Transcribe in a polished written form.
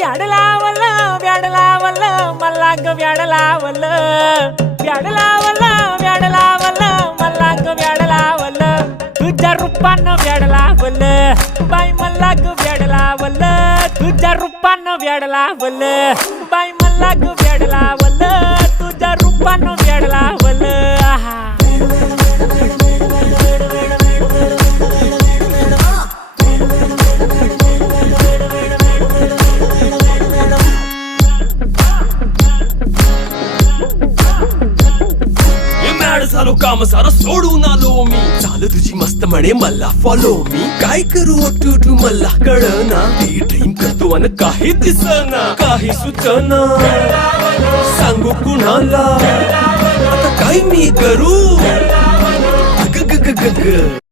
व्याड लावलं व्याड लावलं मला ग व्याड लावलं व्याड लावलं व्याड लावलं मला ग व्याड लावलं तुझ्या रूपानं व्याड लावलं बाई मला ग व्याड लावलं तुझ्या रूपानं व्याड लावलं बाई मला ग व्याड लावलं तुझ्या रूपानं व्याड लावलं आहा झालो काम सारं सोडून आलो मी चाल तुझी मस्त म्हणे मला फॉलो मी काय करू टू मला कळना ती ड्रीम करतो आणि काही दिसना काही सुचना सांगू कुणाला आता काय मी करू ग ग ग ग ग